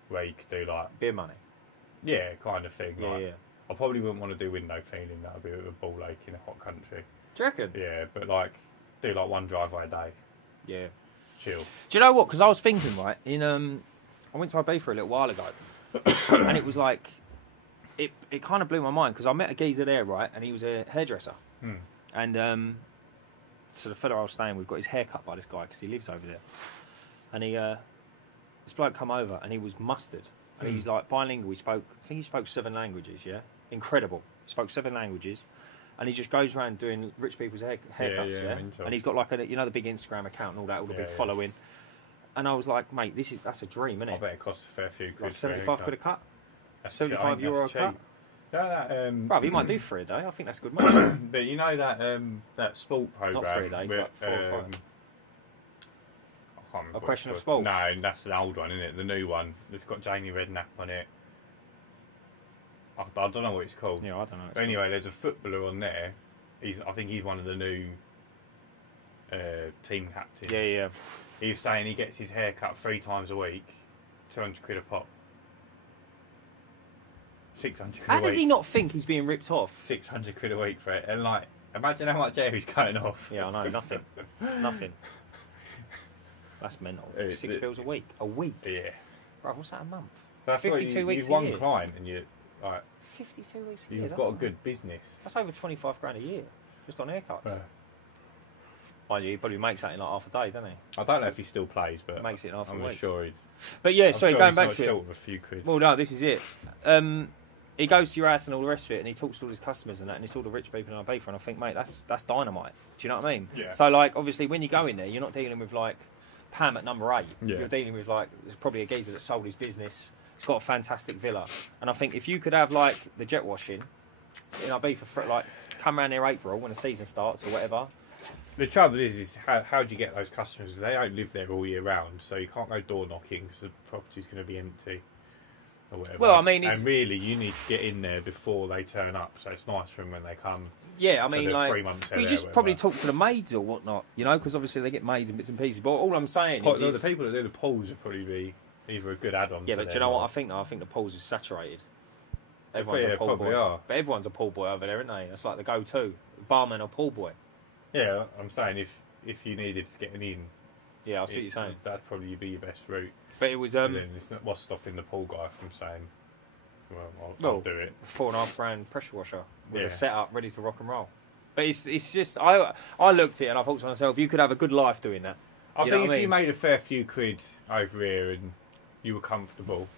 where you could do like beer money. Yeah, kind of thing. Yeah, like, yeah. I probably wouldn't want to do window cleaning. That would be a ball ache in a hot country. Do you reckon? Yeah, but like do like one driveway a day. Yeah. Chill. Do you know what? Because I was thinking, right, I went to Ibiza a little while ago, and it was like, it kind of blew my mind because I met a geezer there, right, and he was a hairdresser, and so the fella I was staying with got his hair cut by this guy because he lives over there, and this bloke come over and he was mustard, and he's like bilingual. I think he spoke 7 languages. Yeah, incredible. He spoke 7 languages, and he just goes around doing rich people's haircuts. Yeah. And he's got like the big Instagram account and all that, all the big following. And I was like, mate, that's a dream, isn't it? I bet it costs a fair few quid. Like 75 quid a cut. That's €75 a cut. Bro, he might do 3 a day. I think that's good money. But you know that sport program. Not 3 a day, but 4 or 5. I can't remember. A Question of Sport. No, that's the old one, isn't it? The new one. It's got Jamie Redknapp on it. I don't know what it's called. Yeah, I don't know. But anyway, there's a footballer on there. I think he's one of the new team captains. Yeah. He's saying he gets his hair cut 3 times a week, 200 quid a pop. 600 quid a week. How does he not think he's being ripped off? 600 quid a week for it. And like, imagine how much hair he's cutting off. Yeah, I know, nothing. Nothing. That's mental. 6 bills a week. A week? Yeah. Bro, what's that a month? That's 52 weeks a year. You've one client and you like 52 weeks a year. You've got a good business. That's over 25 grand a year, just on haircuts. Mind you, he probably makes that in like half a day, doesn't he? I don't know if he still plays, but makes it in half a week. I'm sure he's. But yeah, sorry, going back to it. Short of a few quid. Well, no, this is it. He goes to your house and all the rest of it, and he talks to all his customers and that, and it's all the rich people in Ibiza, and I think, mate, that's dynamite. Do you know what I mean? Yeah. So, like, obviously, when you go in there, you're not dealing with, like, Pam at number 8. Yeah. You're dealing with, like, there's probably a geezer that sold his business. He's got a fantastic villa. And I think if you could have, like, the jet washing in Ibiza, for, like, come around there April when the season starts or whatever. The trouble is how do you get those customers? They don't live there all year round, so you can't go door knocking because the property's going to be empty. Or whatever. Well, I mean, and really, you need to get in there before they turn up, so it's nice for them when they come. Yeah, I mean, like, 3 months you just probably talk to the maids or whatnot, you know, because obviously they get maids and bits and pieces. But all I'm saying is, the people that do the pools would probably be either a good add-on. Yeah, but do you know what I think? Though? I think the pools is saturated. Everyone's a pool boy. Are. But everyone's a pool boy over there, isn't they? That's like the go-to barman or pool boy. Yeah, I'm saying if you needed to get an in. Yeah, I see what you're saying. That'd probably be your best route. But it was then it's not what's stopping the pool guy from saying, "Well, I'll do it." £4.5 grand pressure washer with a setup ready to rock and roll. But it's just I looked at it and I thought to myself, you could have a good life doing that. I think if you made a fair few quid over here and you were comfortable,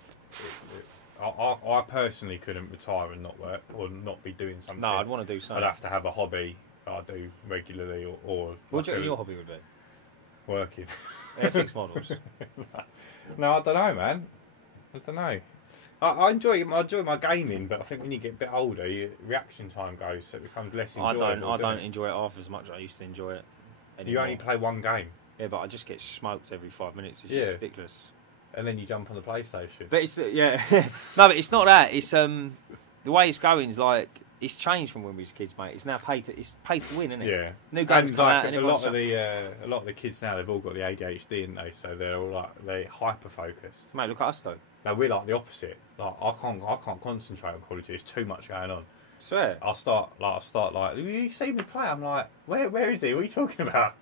I personally couldn't retire and not work or not be doing something. No, I'd want to do something. I'd have to have a hobby that I do regularly or what do you reckon your hobby would be? Working. Airfix models. No, I don't know, man. I don't know. I enjoy my gaming, but I think when you get a bit older, your reaction time goes, so it becomes less enjoyable. I don't enjoy it half as much as I used to enjoy it anymore. You only play one game. Yeah, but I just get smoked every 5 minutes. It's just ridiculous. And then you jump on the PlayStation. But it's no, but it's not that. It's the way it's going is like it's changed from when we was kids, mate. It's now pay to win, isn't it? Yeah. New games come out, and a lot of the kids now, they've all got the ADHD, ain't they? So they're all like they're hyper focused. Mate, look at us though. No, we're like the opposite. Like I can't concentrate on college. There's too much going on. Swear. I'll start like you see me play. I'm like, where is he? What are you talking about?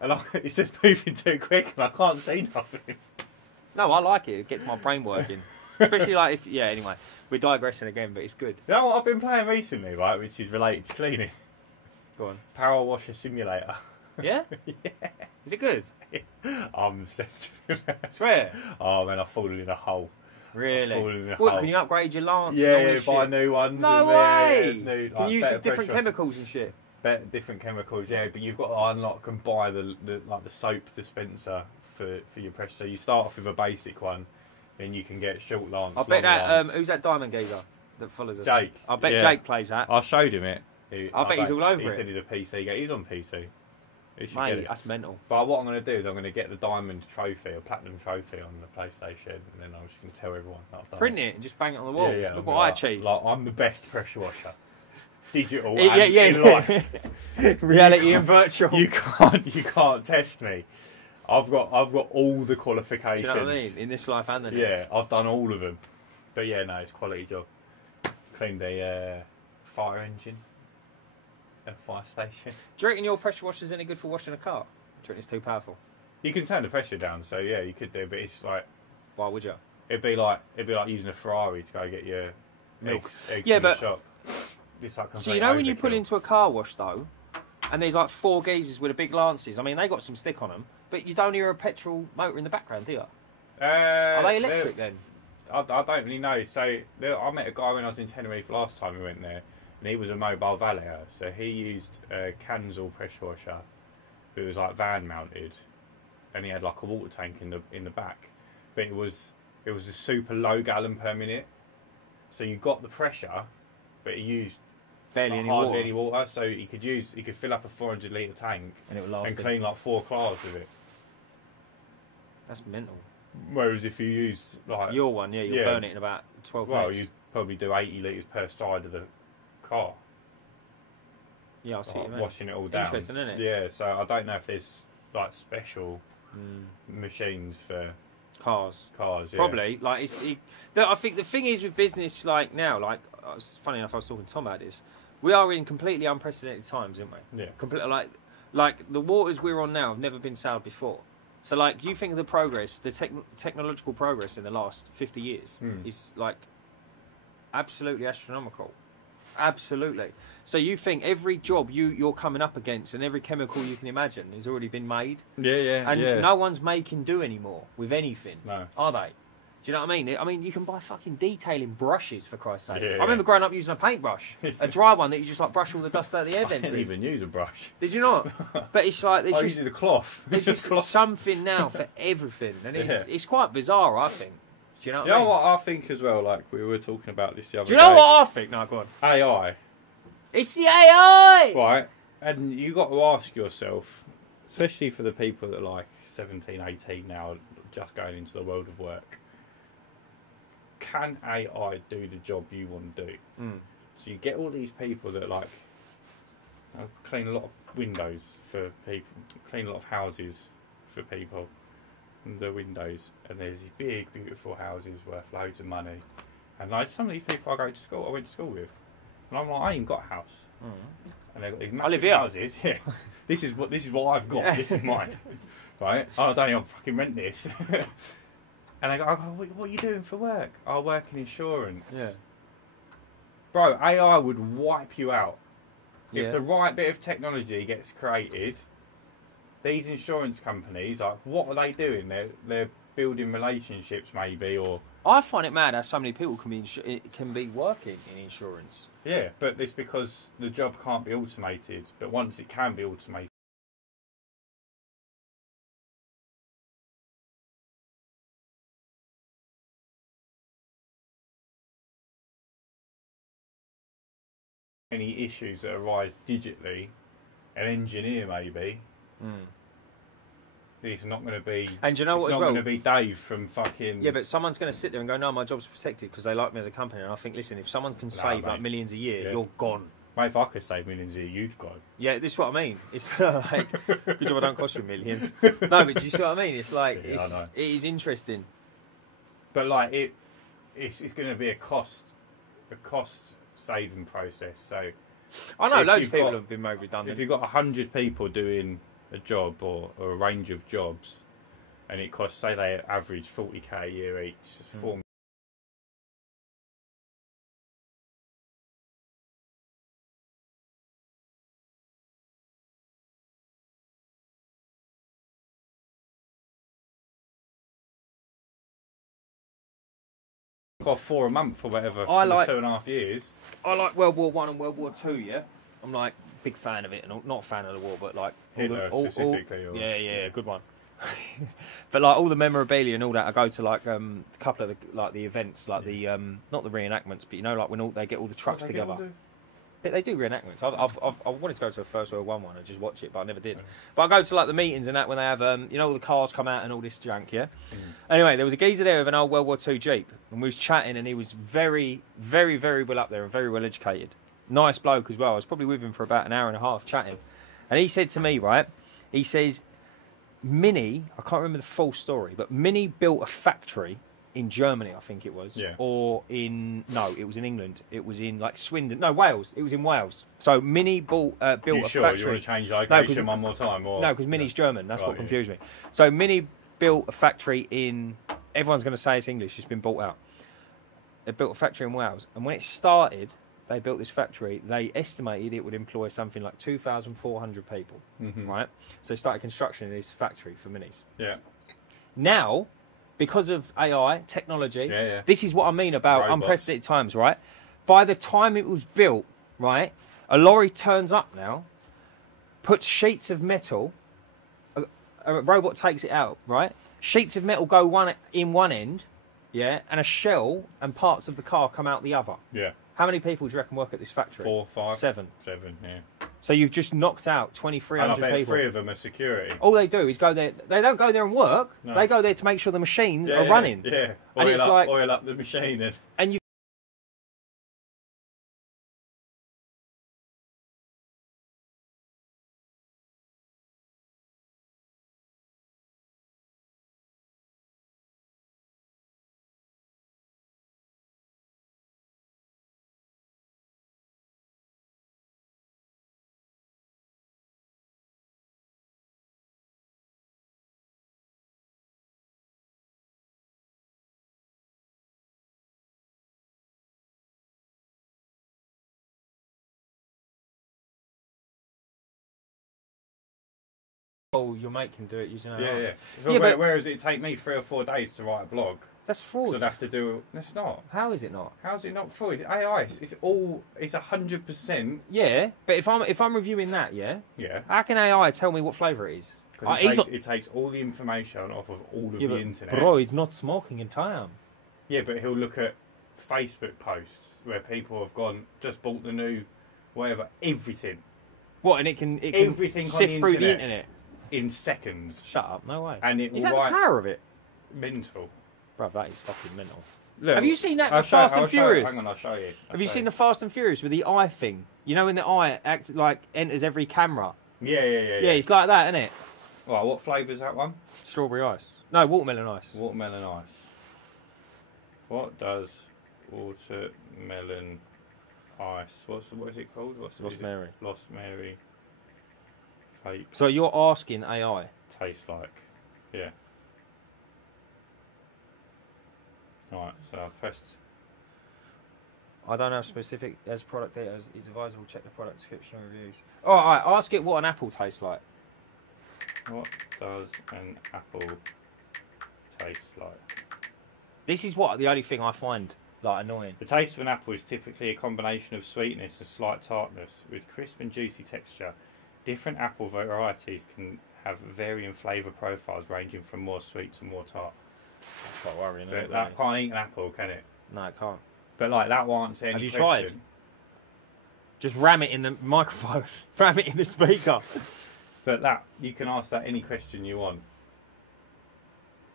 And it's just moving too quick, and I can't see nothing. No, I like it. It gets my brain working. Especially like if anyway, we're digressing again, but it's good. You know what I've been playing recently, right? Which is related to cleaning. Go on. Power washer simulator. Yeah. Yeah. Is it good? I'm obsessed with that. Swear. Oh man, I've fallen in a hole. Really? What, can you upgrade your lance? Yeah, buy new ones. No way! New, can you use different chemicals and shit? Different chemicals, yeah, but you've got to unlock and buy the soap dispenser for your pressure. So you start off with a basic one, then you can get short lance. I bet that who's that diamond geezer that follows us? Jake. I bet Jake plays that. I showed him it. I bet he's all over it. He said he's a PC guy. He's on PC. Mate, that's mental. But what I'm going to do is I'm going to get the diamond trophy or platinum trophy on the PlayStation, and then I'm just going to tell everyone that I've done Print it and just bang it on the wall. Yeah, look what I achieved. Like I'm the best pressure washer. Digital and in life. Reality and virtual. You can't test me. I've got all the qualifications. Do you know what I mean? In this life and the next. Yeah, I've done all of them. But yeah, no, it's a quality job. Cleaned a fire engine and a fire station. Do you reckon your pressure washer's any good for washing a car? Do you reckon it's too powerful? You can turn the pressure down, so yeah, you could do, but it's like... Why would you? It'd be like using a Ferrari to go get your milk eggs from the shop. So you know when you pull into a car wash though, and there's like 4 geezers with the big lances. I mean, they got some stick on them, but you don't hear a petrol motor in the background, do you? Are they electric then? I don't really know. So I met a guy when I was in Tenerife last time we went there, and he was a mobile valeter. So he used a Candle pressure washer, but it was like van mounted, and he had like a water tank in the back, but it was a super low gallon per minute. So you got the pressure, but he used barely any water. So he could fill up a 400 litre tank and it would last and clean like 4 cars with it. That's mental. Whereas if you use like your one, you'll burn it in about 12 minutes. Well, you'd probably do 80 litres per side of the car. Yeah, I'll see what you mean. Washing it all down. Interesting, isn't it? Yeah, so I don't know if there's like special machines for cars. Yeah. Probably. Like I think the thing is with business, like now, like funny enough, I was talking to Tom about this. We are in completely unprecedented times, aren't we? Yeah. Completely like the waters we're on now have never been sailed before. So, like, you think of the progress, the technological progress in the last 50 years is, like, absolutely astronomical. Absolutely. So you think every job you're coming up against and every chemical you can imagine has already been made? Yeah. And no one's making do anymore with anything, are they? Do you know what I mean? I mean, you can buy fucking detailing brushes, for Christ's sake. Yeah. I remember growing up using a paintbrush, a dry one that you just like brush all the dust out of the air vents. I didn't even use a brush. Did you not? But it's like I used the cloth. There's just something now for everything, and it's quite bizarre, I think. Do you know what I mean? What I think as well? Like we were talking about this the other day. Do you know what I think? No, go on. AI. It's the AI. Right, and you got to ask yourself, especially for the people that are like 17, 18 now, just going into the world of work. Can AI do the job you want to do? So you get all these people that like clean a lot of windows for people, clean a lot of houses for people, and the windows, and there's these big, beautiful houses worth loads of money. And like some of these people I went to school with, and I'm like, I ain't got a house, and they've got these massive houses. Yeah, this is what I've got. Yeah. This is mine, right? I don't even fucking rent this. And I go, what are you doing for work? I work in insurance. Yeah. Bro, AI would wipe you out. Yeah. If the right bit of technology gets created, these insurance companies, like, what are they doing? They're building relationships, maybe, or... I find it mad how so many people can be working in insurance. Yeah, but it's because the job can't be automated. But once it can be automated, any issues that arise digitally, an engineer maybe, it's not going to be. And do you know what? It's not going to be Dave from fucking. Yeah, but someone's going to sit there and go, "No, my job's protected because they like me as a company." And I think, listen, if someone can save like millions a year, you're gone. Mate, if I could save millions a year, you'd go. Yeah, this is what I mean. It's like, good job I don't cost you millions. No, but do you see what I mean? It's like, it is interesting. But like, it's going to be a cost saving process. So I know loads of people have been made redundant. If you've got 100 people doing a job or a range of jobs, and it costs, say they average 40k a year each, it's 4 got 4 a month or whatever for 2.5 years. I like World War I and World War II, yeah? I'm like big fan of it, and not a fan of the war, but like Hitler specifically. Yeah, good one. But like all the memorabilia and all that, I go to like a couple of the events, like the not the reenactments, but you know, like when they get all the trucks together. But they do reenactments. I wanted to go to a First World War one and just watch it, but I never did. But I go to like the meetings and that when they have you know, all the cars come out and all this junk, yeah. Anyway, there was a geezer there with an old World War II Jeep, and we was chatting, and he was very, very, very well up there and very well educated. Nice bloke as well. I was probably with him for about an hour and a half chatting, and he said to me, right? He says, Mini, I can't remember the full story, but Mini built a factory in Germany, I think it was, or it was in England. It was in like Swindon, no, Wales. It was in Wales. So Mini built a factory. You want to change location one more time? Or? No, because Mini's German. That's what confused me. So Mini built a factory in. Everyone's going to say it's English. It's been bought out. They built a factory in Wales, and when it started, they built this factory. They estimated it would employ something like 2,400 people. Right. So they started construction in this factory for Minis. Yeah. Now, because of AI, technology. Yeah. This is what I mean about robots. Unprecedented times, right? By the time it was built, right, a lorry turns up now, puts sheets of metal, a robot takes it out, right? Sheets of metal go in one end, yeah, and a shell and parts of the car come out the other. Yeah. How many people do you reckon work at this factory? 4, 5. 7. 7, yeah. So you've just knocked out 2,300 and I bet people. 3 of them are security. All they do is go there. They don't go there and work. No. They go there to make sure the machines are running. Yeah. And it's like oil up the machine. And you. Oh, your mate can do it using AI. Yeah. Whereas it take me 3 or 4 days to write a blog. That's fraud. I'd have to do. That's not. How is it not? How is it not fraud? It's AI. It's all. It's 100%. Yeah, but if I'm reviewing that, yeah. How can AI tell me what flavour it is? Because it takes all the information off of all of the internet. Bro, he's not smoking in time. Yeah, but he'll look at Facebook posts where people have just bought the new, whatever, everything. What? And it can everything sift through the internet in seconds. Shut up! No way. And it is that the power of it? Mental. Bro, that is fucking mental. Look, have you seen that Fast and Furious? Hang on, I'll show you. Have you seen the Fast and Furious with the eye thing? You know when the eye enters every camera? Yeah. Yeah, it's like that, isn't it? Right, what flavour is that one? Strawberry ice. No, watermelon ice. Watermelon ice. What does watermelon ice? What is it called? Lost Mary. Lost Mary. Fake. So you're asking AI? Tastes like, yeah. Right, so I've pressed. I don't have specific as product data. It's advisable to check the product description and reviews. All right, ask it what an apple tastes like. What does an apple taste like? This is the only thing I find annoying. The taste of an apple is typically a combination of sweetness and slight tartness, with crisp and juicy texture. Different apple varieties can have varying flavour profiles, ranging from more sweet to more tart. That's quite worrying. But that can't eat an apple, can it? No, it can't. But that won't answer any question. Have you tried? Just ram it in the microphone. Ram it in the speaker. But you can ask that any question you want.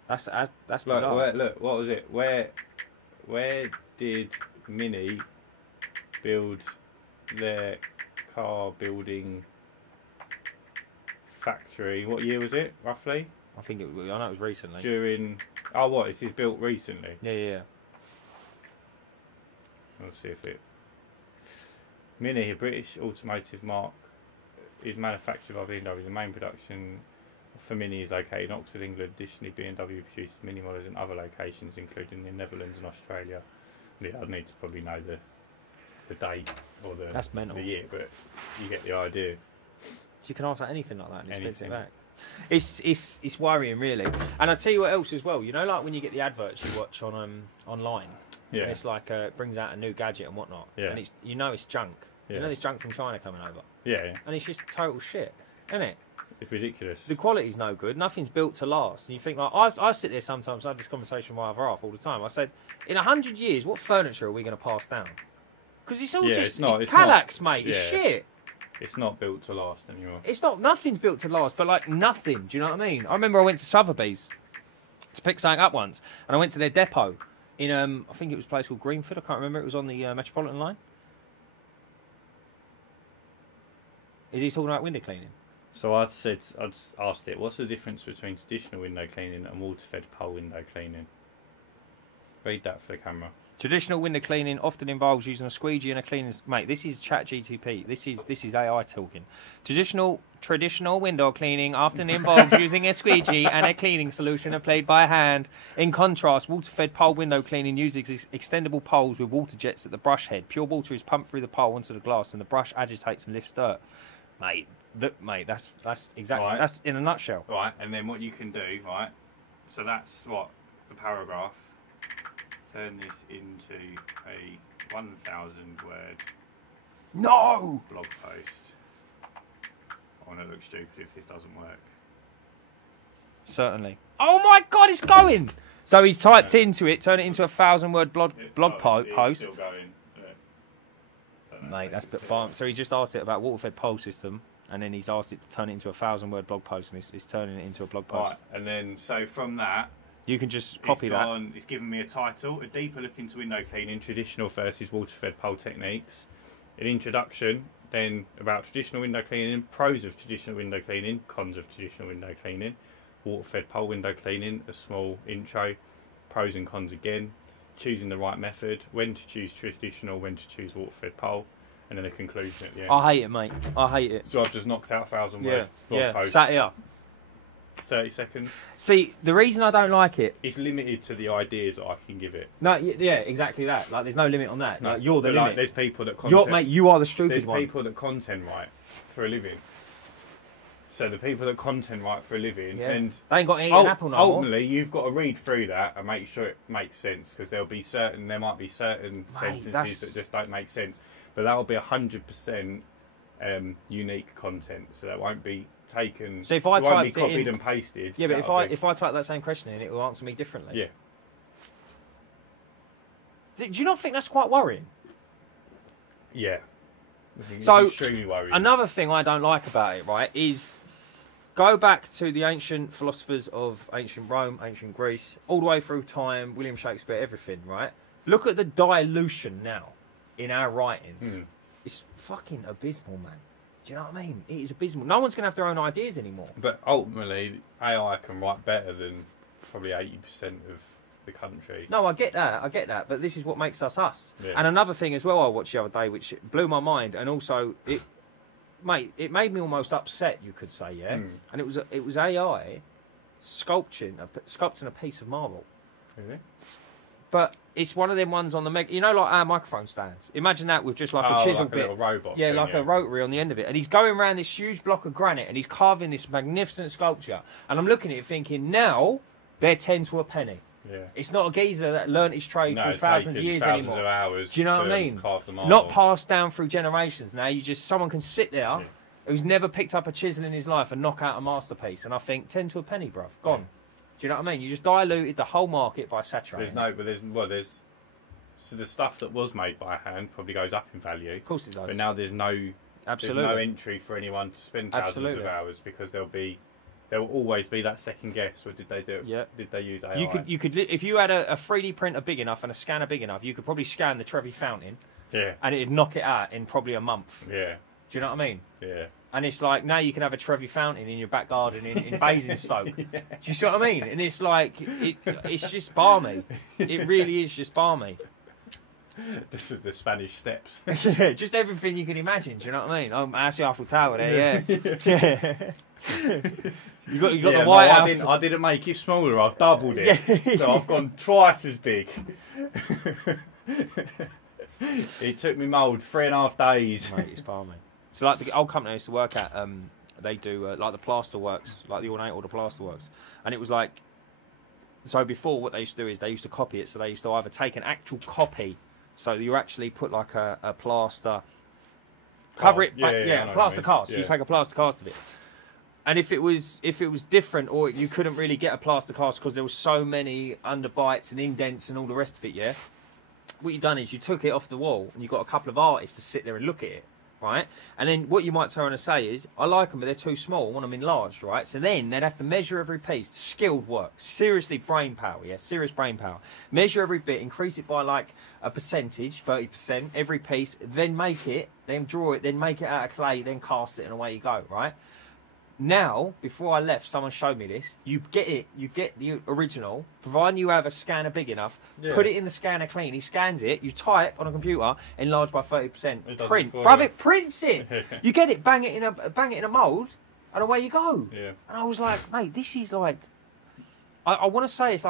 That's bizarre. Look, what was it? Where did Mini build their car building factory? What year was it, roughly? I know it was recently. This is built recently? Yeah. We'll see if it... Mini, a British automotive marque, is manufactured by BMW. The main production for Mini is located in Oxford, England. Additionally, BMW produces Mini models in other locations, including the Netherlands and Australia. Yeah, I'd need to probably know the date or That's mental. The year, but you get the idea. So you can ask anything like that and it spits it back. It's worrying, really. And I'll tell you what else as well. You know, like when you get the adverts you watch on online, and it's like it brings out a new gadget and whatnot, and it's junk. You know, there's junk from China coming over. Yeah. And it's just total shit, isn't it? It's ridiculous. The quality's no good. Nothing's built to last. And you think, I sit there sometimes, I have this conversation with my other half all the time. I said, in 100 years, what furniture are we going to pass down? Because it's all it's Kallax, mate. It's shit. It's not built to last anymore. Nothing's built to last, but nothing. Do you know what I mean? I remember I went to Sotheby's to pick something up once, and I went to their depot in, I think it was a place called Greenford. I can't remember. It was on the Metropolitan line. Is he talking about window cleaning? So I'd asked it, what's the difference between traditional window cleaning and water-fed pole window cleaning? Read that for the camera. Traditional window cleaning often involves using a squeegee and a cleaning... Mate, this is ChatGTP. This is AI talking. Traditional window cleaning often involves using a squeegee and a cleaning solution applied by hand. In contrast, water-fed pole window cleaning uses extendable poles with water jets at the brush head. Pure water is pumped through the pole onto the glass and the brush agitates and lifts dirt. Mate, that's exactly... Right. That's in a nutshell. Right, and then what you can do, right... So that's what... the paragraph, turn this into a 1,000 word blog post. I want to look stupid if this doesn't work. Certainly. Oh my God, it's going! So he's typed into it, turn it into a 1,000-word blog post. It's still going. Mate, that's the bomb. So he's just asked it about water-fed poll system, and then he's asked it to turn it into a 1,000-word blog post, and it's turning it into a blog post. Right, and then so from that, you can just copy that. It's given me a title: a deeper look into window cleaning, traditional versus water-fed poll techniques. An introduction, then about traditional window cleaning, pros of traditional window cleaning, cons of traditional window cleaning. Water-fed pole window cleaning, a small intro, pros and cons again, choosing the right method, when to choose traditional, when to choose water-fed pole, and then a conclusion at the end. I hate it, mate. I hate it. So I've just knocked out 1,000 word blog post. Sat here. 30 seconds. See, the reason I don't like it... It's limited to the ideas that I can give it. No, yeah, exactly that. Like, there's no limit on that. No, like, you're the limit. Like, there's people that content... Mate, you are the stupid one. There's people that content write for a living. So the people that content write for a living, and they ain't got to eat an apple no ultimately, you've got to read through that and make sure it makes sense, because there might be certain sentences that just don't make sense, but that will be 100% unique content, so that won't be taken. So if I typed it copied and pasted. Yeah, but if I type that same question in, it will answer me differently. Yeah. Do you not think that's quite worrying? Yeah. So it's extremely worrying. Another thing I don't like about it, right, is go back to the ancient philosophers of ancient Rome, ancient Greece, all the way through time, William Shakespeare, everything, right? Look at the dilution now in our writings. It's fucking abysmal, man. Do you know what I mean? It is abysmal. No one's going to have their own ideas anymore. But ultimately, AI can write better than probably 80% of the country. No, I get that. But this is what makes us us. Yeah. And another thing as well I watched the other day, which blew my mind, and also it made me almost upset, you could say, yeah. And it was AI sculpting a piece of marble. Really? But it's one of them ones on the like our microphone stands. Imagine that with just like a chisel like bit, a little robot. Yeah, like a rotary on the end of it, and he's going around this huge block of granite, and he's carving this magnificent sculpture. And I'm looking at it thinking, now they're 10 to a penny. Yeah. It's not a geezer that learnt his trade through thousands of years anymore. Of hours. Do you know what I mean? Carve the marble. Not passed down through generations. Now someone can sit there who's never picked up a chisel in his life and knock out a masterpiece. And I think 10 to a penny, bruv. Gone. Do you know what I mean? You just diluted the whole market by saturating. There's so the stuff that was made by hand probably goes up in value. Of course it does. But now there's no entry for anyone to spend thousands of hours, because there will always be that second guess. Or did they do it? Yeah. Did they use AI? You could if you had a 3D printer big enough and a scanner big enough, you could probably scan the Trevi Fountain. Yeah. And it'd knock it out in probably a month. Yeah. Do you know what I mean? Yeah. And it's like, now you can have a Trevi Fountain in your back garden in Basingstoke. Do you see what I mean? And it's like, it's just balmy. It really is just balmy. This is the Spanish Steps. Yeah, just everything you can imagine. Do you know what I mean? Oh, that's the Eiffel Tower there, yeah. You got the White House. I didn't make it smaller. I've doubled it. So I've gone twice as big. It took me mould 3.5 days. Mate, it's balmy. So like the old company I used to work at, they do like the plasterworks, like the ornate or the plasterworks, and it was like, so before what they used to do is they used to copy it. So they used to either take an actual copy, so you actually put like a plaster, cover it, plaster cast. You take a plaster cast of it, and if it was different, or you couldn't really get a plaster cast because there was so many underbites and indents and all the rest of it, yeah. What you done is you took it off the wall and you got a couple of artists to sit there and look at it. Right, and then what you might turn and say is, I like them, but they're too small. I want them enlarged, right? So then they'd have to measure every piece. Skilled work, seriously, brain power, yeah, serious brain power. Measure every bit, increase it by like a percentage, 30%, every piece. Then make it, then draw it, then make it out of clay, then cast it, and away you go, right? Now, before I left, someone showed me this. You get the original, providing you have a scanner big enough. Yeah. Put it in the scanner clean. He scans it. You type on a computer, enlarge by 30%. Print, bruv, it prints it. You get it, bang it in a mould, and away you go. Yeah. And I was like, mate, this is like, I want to say it's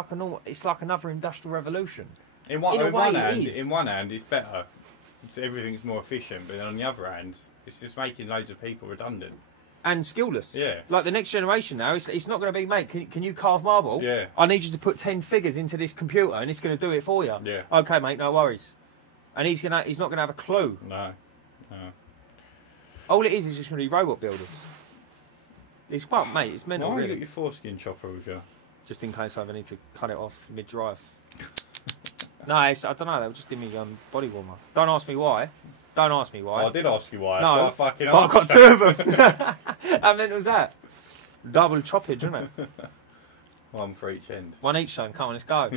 like another industrial revolution. In one hand, it's better. Everything's more efficient, but then on the other hand, it's just making loads of people redundant. and skillless. Yeah. Like the next generation now, it's not going to be, mate, can you carve marble? Yeah. I need you to put 10 figures into this computer and it's going to do it for you. Yeah. Okay, mate, no worries. And he's not going to have a clue. No. All it is just going to be robot builders. It's quite, mate, it's mental. Why really. You got your foreskin chopper with you? Just in case I ever need to cut it off mid-drive. No, I don't know, they'll just give me body warmer. Don't ask me why. Oh, I did ask you why. No, but I've got 2 of them. How mental was that? Double choppage, isn't it? One for each end. One each, son. Come on, let's go.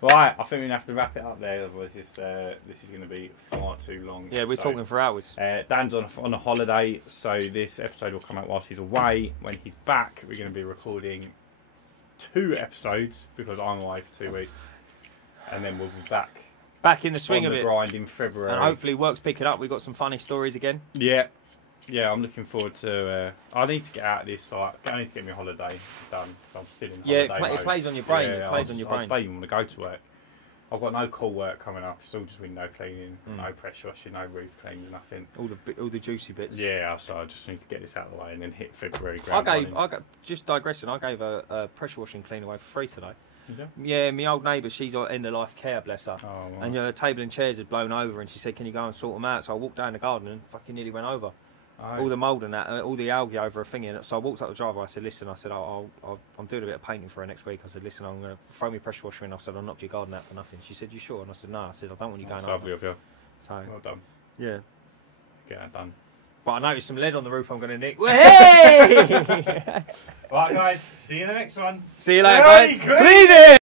Right, I think we're going to have to wrap it up there, otherwise this is going to be far too long. Yeah, we're talking for hours. Dan's on a holiday, so this episode will come out whilst he's away. When he's back, we're going to be recording 2 episodes, because I'm away for 2 weeks. And then we'll be back in the swing of it. Grind in February. And hopefully work's picking up. We've got some funny stories again. Yeah, I'm looking forward to... I need to get out of this. I need to get my holiday done. So I'm still in holiday mode. It plays on your brain. Yeah, it plays on your brain. I don't even want to go to work. I've got no call work coming up. It's all just window cleaning, no pressure washing, no roof cleaning, nothing. All the juicy bits. Yeah, so I just need to get this out of the way and then hit February. Just digressing, I gave a pressure washing clean away for free today. Yeah, my old neighbour, she's on end of life care, bless her. Oh, wow. And her table and chairs had blown over, and she said, "Can you go and sort them out?" So I walked down the garden and fucking nearly went over. All the mould and that, all the algae over a thing in it. So I walked up the driveway. I said, "Listen," I said, I'm doing a bit of painting for her next week. I said, "Listen, I'm going to throw my pressure washer in." I said, "I'll knock your garden out for nothing." She said, "You sure?" And I said, "No." I said, "I don't want you going over." Lovely of you. So well done. Yeah. Get that done. But I noticed some lead on the roof. I'm going to nick. Hey! Right, guys. See you in the next one. See you later, guys. Clean it!